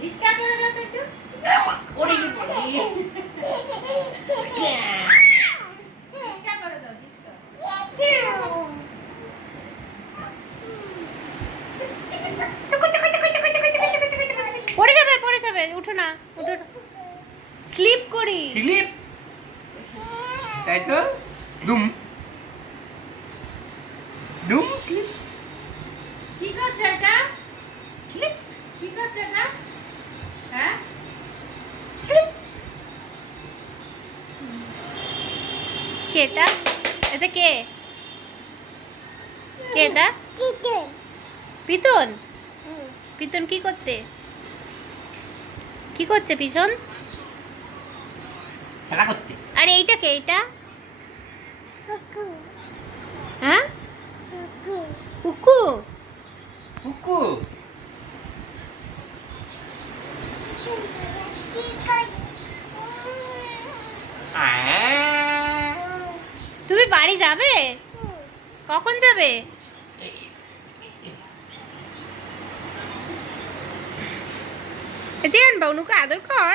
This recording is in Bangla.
ডিস্টার্ব করে দাও তো একটু। ওরে ডিস্টার্ব করে দাও, ডিস্টার্ব। পড়ে যাবে উঠো না, উঠো। স্লিপ করি। স্লিপ, তাই তো। দুম দুম স্লিপ। কি করছো এটা? স্লিপ। কি করছো এটা? হ্যাঁ, স্লিপ। কে এটা? এটা কে? কে এটা? পিতন। পিতন কি করতে? কি করছে পিছন? খেলা করতে। আরে এইটা কে? এটা হ্যাঁ, কুকু। কুকু। তুমি বাড়ি যাবে? কখন যাবে? জিয়ান বাউনুকে আদর কর।